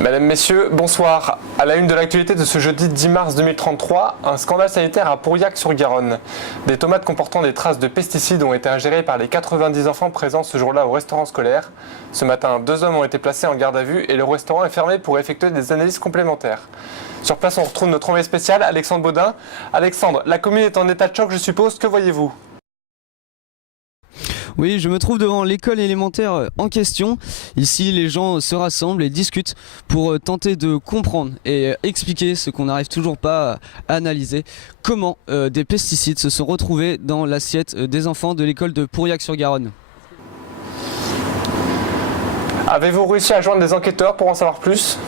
Mesdames, Messieurs, bonsoir. À la une de l'actualité de ce jeudi 10 mars 2033, un scandale sanitaire à Pourriac-sur-Garonne. Des tomates comportant des traces de pesticides ont été ingérées par les 90 enfants présents ce jour-là au restaurant scolaire. Ce matin, 2 hommes ont été placés en garde à vue et le restaurant est fermé pour effectuer des analyses complémentaires. Sur place, on retrouve notre envoyé spécial, Alexandre Baudin. Alexandre, la commune est en état de choc, je suppose. Que voyez-vous ? Oui, je me trouve devant l'école élémentaire en question. Ici, les gens se rassemblent et discutent pour tenter de comprendre et expliquer ce qu'on n'arrive toujours pas à analyser. Comment des pesticides se sont retrouvés dans l'assiette des enfants de l'école de Pourriac-sur-Garonne. Avez-vous réussi à joindre des enquêteurs pour en savoir plus ?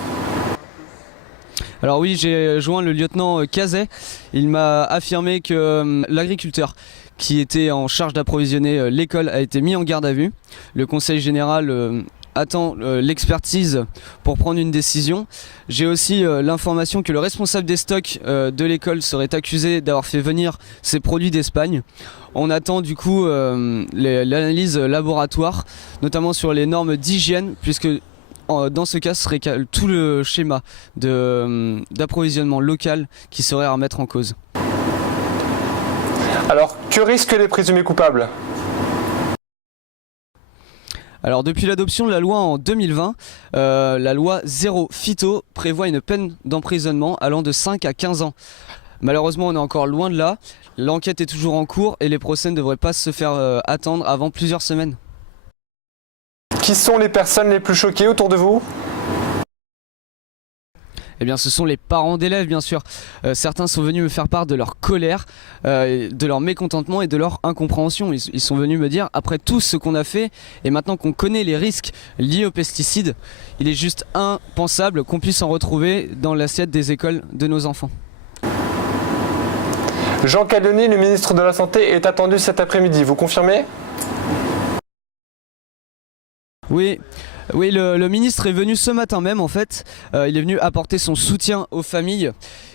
Alors oui, j'ai joint le lieutenant Cazet. Il m'a affirmé que l'agriculteur qui était en charge d'approvisionner l'école a été mis en garde à vue. Le conseil général attend l'expertise pour prendre une décision. J'ai aussi l'information que le responsable des stocks de l'école serait accusé d'avoir fait venir ces produits d'Espagne. On attend du coup l'analyse laboratoire, notamment sur les normes d'hygiène, puisque dans ce cas, ce serait tout le schéma d'approvisionnement local qui serait à remettre en cause. Alors, que risquent les présumés coupables ? Alors, depuis l'adoption de la loi en 2020, la loi Zéro Phyto prévoit une peine d'emprisonnement allant de 5 à 15 ans. Malheureusement, on est encore loin de là. L'enquête est toujours en cours et les procès ne devraient pas se faire attendre avant plusieurs semaines. Qui sont les personnes les plus choquées autour de vous ? Eh bien, ce sont les parents d'élèves, bien sûr. Certains sont venus me faire part de leur colère, de leur mécontentement et de leur incompréhension. Ils sont venus me dire, après tout ce qu'on a fait, et maintenant qu'on connaît les risques liés aux pesticides, il est juste impensable qu'on puisse en retrouver dans l'assiette des écoles de nos enfants. Jean Callionnet, le ministre de la Santé, est attendu cet après-midi. Vous confirmez ? Oui, le ministre est venu ce matin même en fait. Il est venu apporter son soutien aux familles.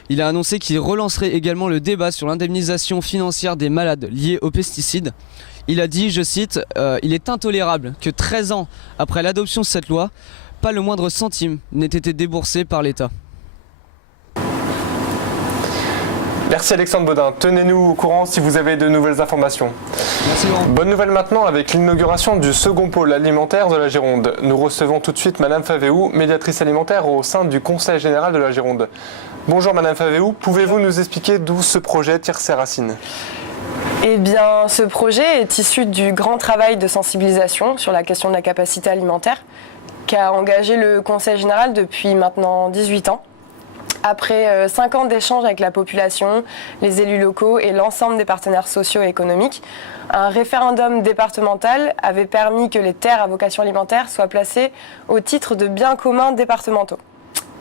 Il a annoncé qu'il relancerait également le débat sur l'indemnisation financière des malades liés aux pesticides. Il a dit, je cite, « Il est intolérable que 13 ans après l'adoption de cette loi, pas le moindre centime n'ait été déboursé par l'État. » Merci Alexandre Baudin. Tenez-nous au courant si vous avez de nouvelles informations. Merci Laurent. Bonne nouvelle maintenant avec l'inauguration du second pôle alimentaire de la Gironde. Nous recevons tout de suite Madame Favéou, médiatrice alimentaire au sein du Conseil général de la Gironde. Bonjour Madame Favéou, pouvez-vous nous expliquer d'où ce projet tire ses racines ? Eh bien, ce projet est issu du grand travail de sensibilisation sur la question de la capacité alimentaire qu'a engagé le Conseil général depuis maintenant 18 ans. Après 5 ans d'échanges avec la population, les élus locaux et l'ensemble des partenaires sociaux et économiques, un référendum départemental avait permis que les terres à vocation alimentaire soient placées au titre de biens communs départementaux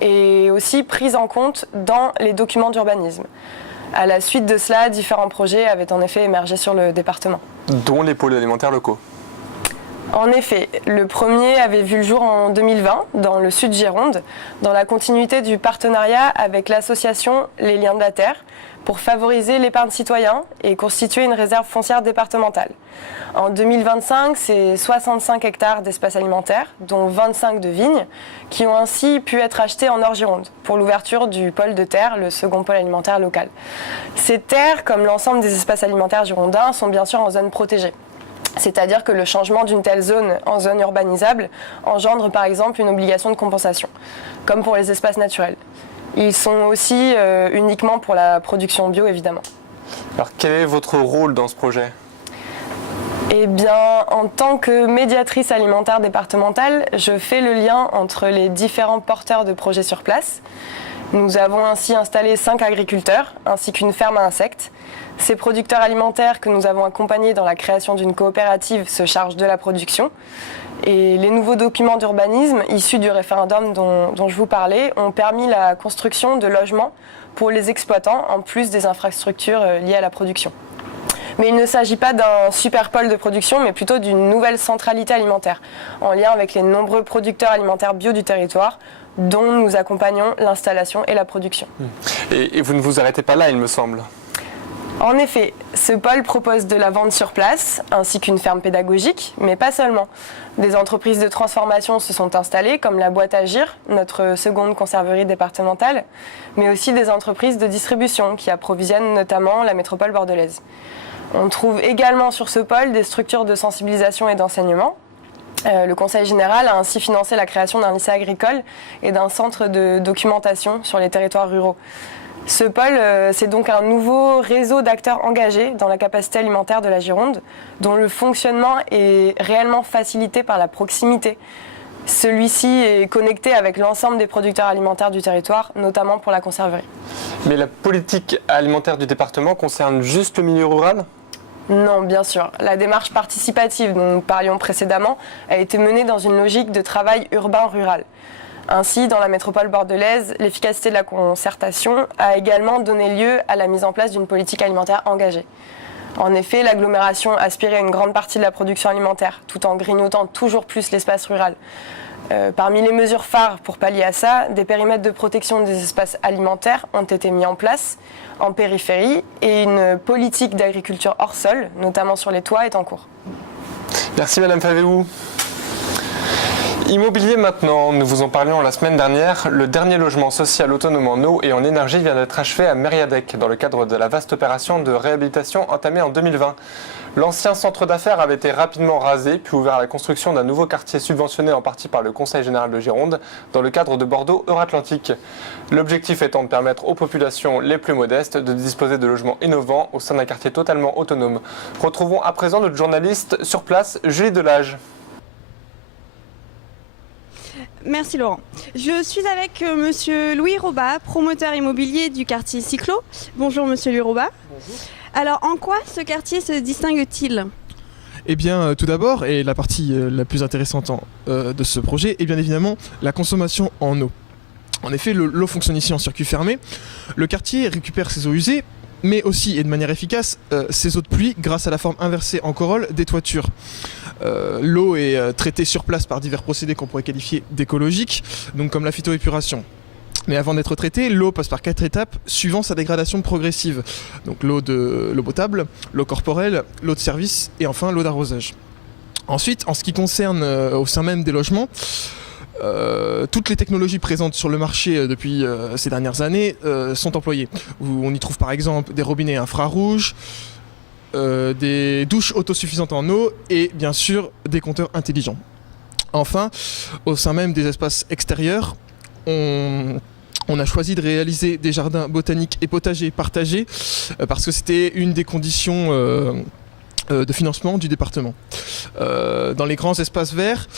et aussi prises en compte dans les documents d'urbanisme. À la suite de cela, différents projets avaient en effet émergé sur le département. Dont les pôles alimentaires locaux. En effet, le premier avait vu le jour en 2020 dans le sud Gironde, dans la continuité du partenariat avec l'association Les Liens de la Terre, pour favoriser l'épargne citoyen et constituer une réserve foncière départementale. En 2025, c'est 65 hectares d'espace alimentaire, dont 25 de vignes, qui ont ainsi pu être achetés en Nord-Gironde pour l'ouverture du pôle de terre, le second pôle alimentaire local. Ces terres, comme l'ensemble des espaces alimentaires girondins, sont bien sûr en zone protégée. C'est-à-dire que le changement d'une telle zone en zone urbanisable engendre par exemple une obligation de compensation, comme pour les espaces naturels. Ils sont aussi uniquement pour la production bio, évidemment. Alors quel est votre rôle dans ce projet ? Eh bien, en tant que médiatrice alimentaire départementale, je fais le lien entre les différents porteurs de projets sur place. Nous avons ainsi installé 5 agriculteurs ainsi qu'une ferme à insectes. Ces producteurs alimentaires que nous avons accompagnés dans la création d'une coopérative se chargent de la production. Et les nouveaux documents d'urbanisme issus du référendum dont je vous parlais ont permis la construction de logements pour les exploitants en plus des infrastructures liées à la production. Mais il ne s'agit pas d'un super pôle de production, mais plutôt d'une nouvelle centralité alimentaire, en lien avec les nombreux producteurs alimentaires bio du territoire, dont nous accompagnons l'installation et la production. Et vous ne vous arrêtez pas là, il me semble. En effet, ce pôle propose de la vente sur place, ainsi qu'une ferme pédagogique, mais pas seulement. Des entreprises de transformation se sont installées, comme la Boîte à Gire, notre seconde conserverie départementale, mais aussi des entreprises de distribution qui approvisionnent notamment la métropole bordelaise. On trouve également sur ce pôle des structures de sensibilisation et d'enseignement. Le Conseil général a ainsi financé la création d'un lycée agricole et d'un centre de documentation sur les territoires ruraux. Ce pôle, c'est donc un nouveau réseau d'acteurs engagés dans la capacité alimentaire de la Gironde, dont le fonctionnement est réellement facilité par la proximité. Celui-ci est connecté avec l'ensemble des producteurs alimentaires du territoire, notamment pour la conserverie. Mais la politique alimentaire du département concerne juste le milieu rural ? Non, bien sûr. La démarche participative dont nous parlions précédemment a été menée dans une logique de travail urbain-rural. Ainsi, dans la métropole bordelaise, l'efficacité de la concertation a également donné lieu à la mise en place d'une politique alimentaire engagée. En effet, l'agglomération aspirait à une grande partie de la production alimentaire, tout en grignotant toujours plus l'espace rural. Parmi les mesures phares pour pallier à ça, des périmètres de protection des espaces alimentaires ont été mis en place en périphérie et une politique d'agriculture hors sol, notamment sur les toits, est en cours. Merci Madame Favéou. Immobilier maintenant, nous vous en parlions la semaine dernière, le dernier logement social autonome en eau et en énergie vient d'être achevé à Mériadec dans le cadre de la vaste opération de réhabilitation entamée en 2020. L'ancien centre d'affaires avait été rapidement rasé puis ouvert à la construction d'un nouveau quartier subventionné en partie par le Conseil général de Gironde dans le cadre de Bordeaux Euratlantique. L'objectif étant de permettre aux populations les plus modestes de disposer de logements innovants au sein d'un quartier totalement autonome. Retrouvons à présent notre journaliste sur place, Julie Delage. Merci Laurent. Je suis avec monsieur Louis Robat, promoteur immobilier du quartier Cyclo. Bonjour monsieur Louis Robat. Bonjour. Alors en quoi ce quartier se distingue-t-il ? Eh bien tout d'abord, et la partie la plus intéressante de ce projet, est bien évidemment la consommation en eau. En effet, l'eau fonctionne ici en circuit fermé. Le quartier récupère ses eaux usées, mais aussi et de manière efficace ses eaux de pluie grâce à la forme inversée en corolle des toitures. L'eau est traitée sur place par divers procédés qu'on pourrait qualifier d'écologiques, donc comme la phytoépuration. Mais avant d'être traitée, l'eau passe par 4 étapes suivant sa dégradation progressive. Donc l'eau potable, l'eau corporelle, l'eau de service et enfin l'eau d'arrosage. Ensuite, en ce qui concerne au sein même des logements, toutes les technologies présentes sur le marché depuis ces dernières années sont employées. On y trouve par exemple des robinets infrarouges, des douches autosuffisantes en eau et bien sûr des compteurs intelligents. Enfin, au sein même des espaces extérieurs, on a choisi de réaliser des jardins botaniques et potagers partagés parce que c'était une des conditions de financement du département. Dans les grands espaces verts,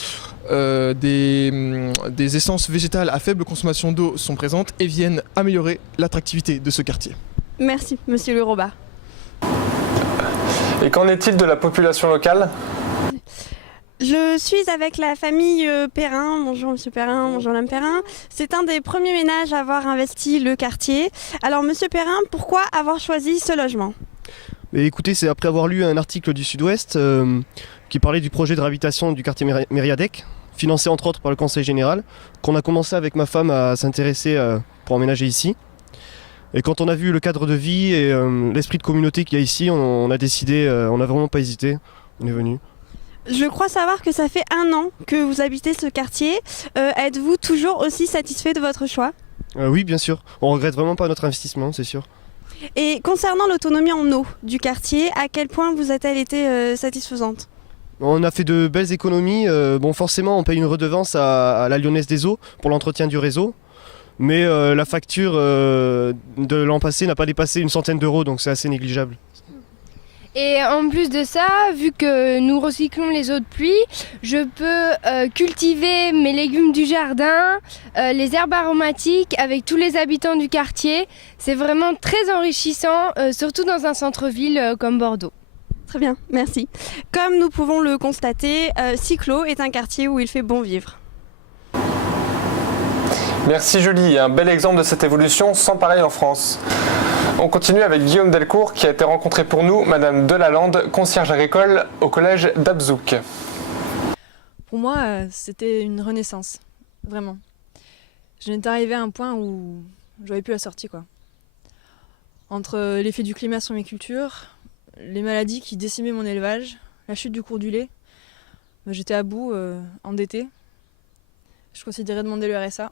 des essences végétales à faible consommation d'eau sont présentes et viennent améliorer l'attractivité de ce quartier. Merci monsieur Louis Robat. Et qu'en est-il de la population locale ? Je suis avec la famille Perrin. Bonjour monsieur Perrin, bonjour madame Perrin. C'est un des premiers ménages à avoir investi le quartier. Alors monsieur Perrin, pourquoi avoir choisi ce logement ? Mais écoutez, c'est après avoir lu un article du Sud-Ouest qui parlait du projet de réhabilitation du quartier Mériadec, financé entre autres par le Conseil général, qu'on a commencé avec ma femme à s'intéresser pour emménager ici. Et quand on a vu le cadre de vie et l'esprit de communauté qu'il y a ici, on a décidé, on n'a vraiment pas hésité, on est venu. Je crois savoir que ça fait 1 an que vous habitez ce quartier. Êtes-vous toujours aussi satisfait de votre choix ? Oui, bien sûr. On regrette vraiment pas notre investissement, c'est sûr. Et concernant l'autonomie en eau du quartier, à quel point vous a-t-elle été satisfaisante ? On a fait de belles économies. Bon, forcément, on paye une redevance à la Lyonnaise des Eaux pour l'entretien du réseau. Mais la facture de l'an passé n'a pas dépassé une centaine d'euros, donc c'est assez négligeable. Et en plus de ça, vu que nous recyclons les eaux de pluie, je peux cultiver mes légumes du jardin, les herbes aromatiques avec tous les habitants du quartier. C'est vraiment très enrichissant, surtout dans un centre-ville comme Bordeaux. Très bien, merci. Comme nous pouvons le constater, Cyclo est un quartier où il fait bon vivre. Merci Julie, un bel exemple de cette évolution sans pareil en France. On continue avec Guillaume Delcourt qui a été rencontré pour nous, Madame Delalande, concierge agricole au collège d'Abzouk. Pour moi, c'était une renaissance, vraiment. J'en étais arrivée à un point où je voyais plus la sortie, quoi. entre l'effet du climat sur mes cultures, les maladies qui décimaient mon élevage, la chute du cours du lait. J'étais à bout, endettée. Je considérais demander le RSA.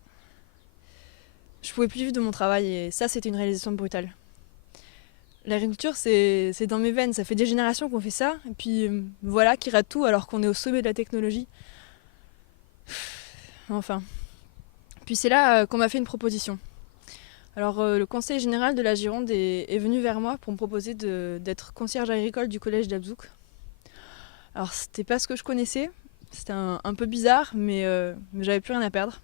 Je pouvais plus vivre de mon travail et ça, c'était une réalisation brutale. L'agriculture, c'est dans mes veines. Ça fait des générations qu'on fait ça. Et puis voilà, qui rate tout alors qu'on est au sommet de la technologie. Enfin. Puis c'est là qu'on m'a fait une proposition. Alors le conseil général de la Gironde est venu vers moi pour me proposer d'être concierge agricole du collège d'Abzouk. Alors c'était pas ce que je connaissais. C'était un peu bizarre, mais j'avais plus rien à perdre.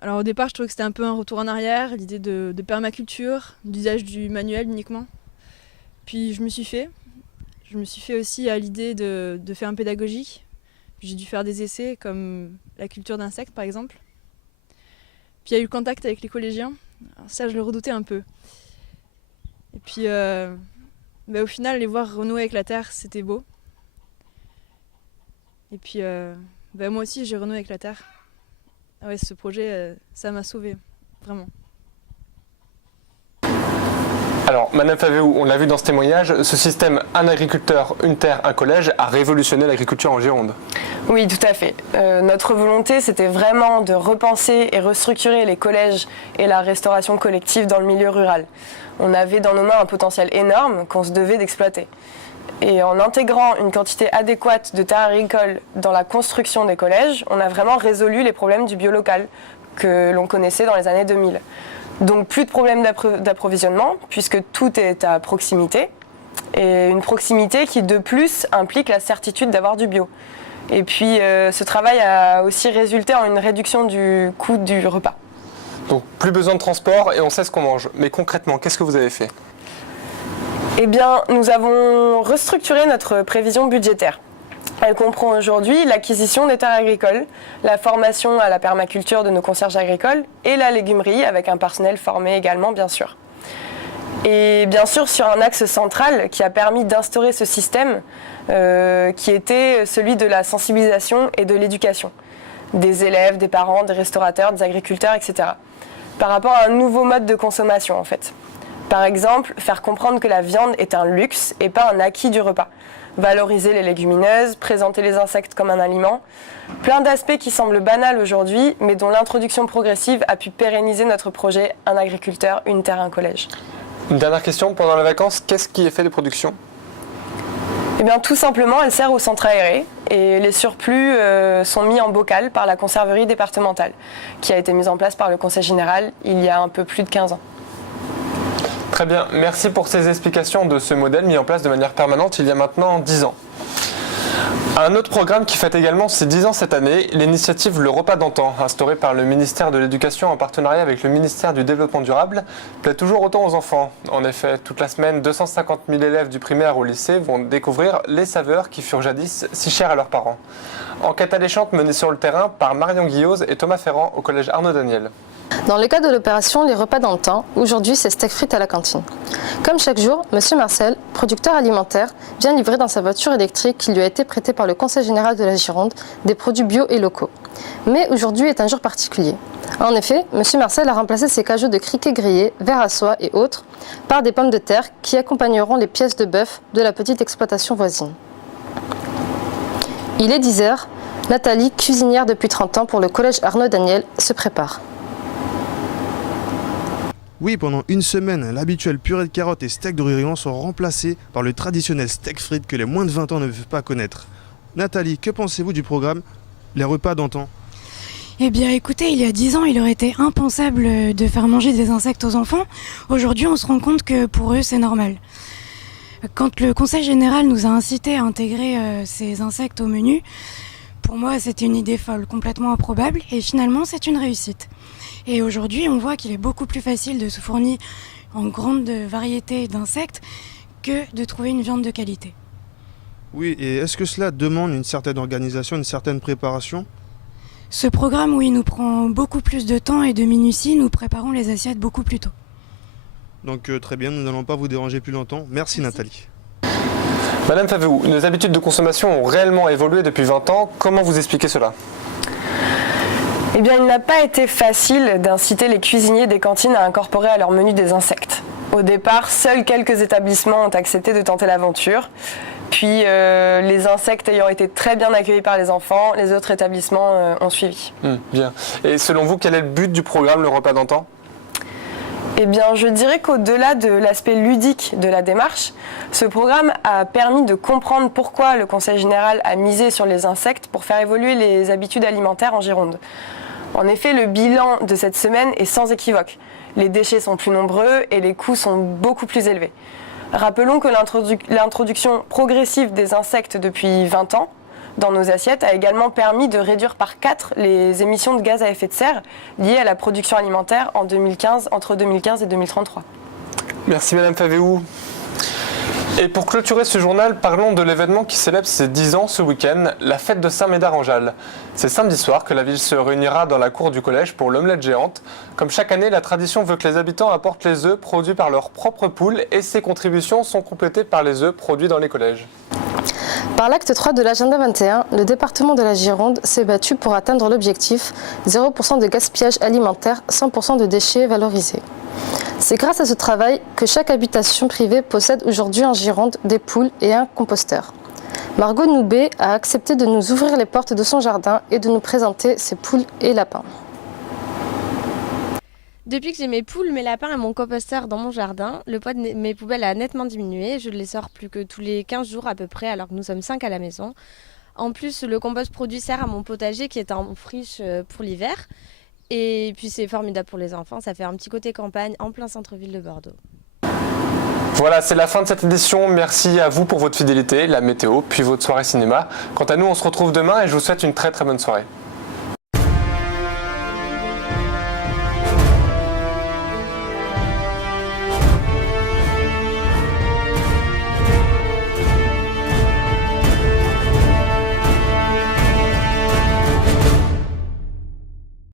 Alors au départ, je trouvais que c'était un peu un retour en arrière, l'idée de permaculture, d'usage du manuel uniquement. Puis je me suis fait. Je me suis fait aussi à l'idée de faire un pédagogique. J'ai dû faire des essais comme la culture d'insectes par exemple. Puis il y a eu le contact avec les collégiens. Alors ça, je le redoutais un peu. Et puis au final, les voir renouer avec la terre, c'était beau. Et puis moi aussi, j'ai renoué avec la terre. Ah ouais, ce projet, ça m'a sauvée, vraiment. Alors, Madame Favéou, on l'a vu dans ce témoignage, ce système un agriculteur, une terre, un collège a révolutionné l'agriculture en Gironde. Oui, tout à fait. Notre volonté, c'était vraiment de repenser et restructurer les collèges et la restauration collective dans le milieu rural. On avait dans nos mains un potentiel énorme qu'on se devait d'exploiter. Et en intégrant une quantité adéquate de terres agricoles dans la construction des collèges, on a vraiment résolu les problèmes du bio local que l'on connaissait dans les années 2000. Donc plus de problème d'approvisionnement, puisque tout est à proximité, et une proximité qui de plus implique la certitude d'avoir du bio. Et puis ce travail a aussi résulté en une réduction du coût du repas. Donc plus besoin de transport et on sait ce qu'on mange. Mais concrètement, qu'est-ce que vous avez fait ? Eh bien, nous avons restructuré notre prévision budgétaire. Elle comprend aujourd'hui l'acquisition des terres agricoles, la formation à la permaculture de nos concierges agricoles et la légumerie avec un personnel formé également, bien sûr. Et bien sûr, sur un axe central qui a permis d'instaurer ce système qui était celui de la sensibilisation et de l'éducation des élèves, des parents, des restaurateurs, des agriculteurs, etc. Par rapport à un nouveau mode de consommation, en fait. Par exemple, faire comprendre que la viande est un luxe et pas un acquis du repas. Valoriser les légumineuses, présenter les insectes comme un aliment. Plein d'aspects qui semblent banals aujourd'hui, mais dont l'introduction progressive a pu pérenniser notre projet « Un agriculteur, une terre, un collège ». Une dernière question, pendant les vacances, qu'est-ce qui est fait de production ? Eh bien, tout simplement, elle sert au centre aéré et les surplus sont mis en bocal par la conserverie départementale, qui a été mise en place par le Conseil général il y a un peu plus de 15 ans. Très bien, merci pour ces explications de ce modèle mis en place de manière permanente il y a maintenant 10 ans. Un autre programme qui fête également ses 10 ans cette année, l'initiative Le Repas d'antan, instaurée par le ministère de l'Éducation en partenariat avec le ministère du Développement durable, plaît toujours autant aux enfants. En effet, toute la semaine, 250 000 élèves du primaire au lycée vont découvrir les saveurs qui furent jadis si chères à leurs parents. Enquête alléchante menée sur le terrain par Marion Guillauze et Thomas Ferrand au collège Arnaud Daniel. Dans le cadre de l'opération Les Repas d'antan, aujourd'hui c'est steak frites à la cantine. Comme chaque jour, M. Marcel, producteur alimentaire, vient livrer dans sa voiture électrique qui lui a été prêtée par le Conseil général de la Gironde des produits bio et locaux. Mais aujourd'hui est un jour particulier. En effet, M. Marcel a remplacé ses cajots de criquet grillés, verre à soie et autres par des pommes de terre qui accompagneront les pièces de bœuf de la petite exploitation voisine. Il est 10h. Nathalie, cuisinière depuis 30 ans pour le collège Arnaud Daniel, se prépare. Oui, pendant une semaine, l'habituelle purée de carottes et steak de rurion sont remplacés par le traditionnel steak frites que les moins de 20 ans ne peuvent pas connaître. Nathalie, que pensez-vous du programme Les Repas d'antan ? Eh bien écoutez, il y a 10 ans, il aurait été impensable de faire manger des insectes aux enfants. Aujourd'hui, on se rend compte que pour eux, c'est normal. Quand le Conseil général nous a incités à intégrer ces insectes au menu, pour moi, c'était une idée folle, complètement improbable, et finalement, c'est une réussite. Et aujourd'hui, on voit qu'il est beaucoup plus facile de se fournir en grande variété d'insectes que de trouver une viande de qualité. Oui, et est-ce que cela demande une certaine organisation, une certaine préparation ? Ce programme, oui, nous prend beaucoup plus de temps et de minutie, nous préparons les assiettes beaucoup plus tôt. Donc très bien, nous n'allons pas vous déranger plus longtemps. Merci. Nathalie. Madame Favéou, nos habitudes de consommation ont réellement évolué depuis 20 ans. Comment vous expliquez cela ? Eh bien, il n'a pas été facile d'inciter les cuisiniers des cantines à incorporer à leur menu des insectes. Au départ, seuls quelques établissements ont accepté de tenter l'aventure. Puis, les insectes ayant été très bien accueillis par les enfants, les autres établissements ont suivi. Bien. Et selon vous, quel est le but du programme Le Repas d'antan ? Eh bien, je dirais qu'au-delà de l'aspect ludique de la démarche, ce programme a permis de comprendre pourquoi le Conseil général a misé sur les insectes pour faire évoluer les habitudes alimentaires en Gironde. En effet, le bilan de cette semaine est sans équivoque. Les déchets sont plus nombreux et les coûts sont beaucoup plus élevés. Rappelons que l'introduction progressive des insectes depuis 20 ans dans nos assiettes a également permis de réduire par 4 les émissions de gaz à effet de serre liées à la production alimentaire entre 2015 et 2033. Merci Madame Favéou. Et pour clôturer ce journal, parlons de l'événement qui célèbre ses 10 ans ce week-end, la fête de Saint-Médard-en-Jalles. C'est samedi soir que la ville se réunira dans la cour du collège pour l'omelette géante. Comme chaque année, la tradition veut que les habitants apportent les œufs produits par leurs propres poules et ces contributions sont complétées par les œufs produits dans les collèges. Par l'acte 3 de l'agenda 21, le département de la Gironde s'est battu pour atteindre l'objectif 0% de gaspillage alimentaire, 100% de déchets valorisés. C'est grâce à ce travail que chaque habitation privée possède aujourd'hui en Gironde des poules et un composteur. Margot Noubé a accepté de nous ouvrir les portes de son jardin et de nous présenter ses poules et lapins. Depuis que j'ai mes poules, mes lapins et mon composteur dans mon jardin, le poids de mes poubelles a nettement diminué. Je ne les sors plus que tous les 15 jours à peu près, alors que nous sommes 5 à la maison. En plus, le compost produit sert à mon potager qui est en friche pour l'hiver. Et puis c'est formidable pour les enfants, ça fait un petit côté campagne en plein centre-ville de Bordeaux. Voilà, c'est la fin de cette édition. Merci à vous pour votre fidélité, la météo, puis votre soirée cinéma. Quant à nous, on se retrouve demain et je vous souhaite une très très bonne soirée.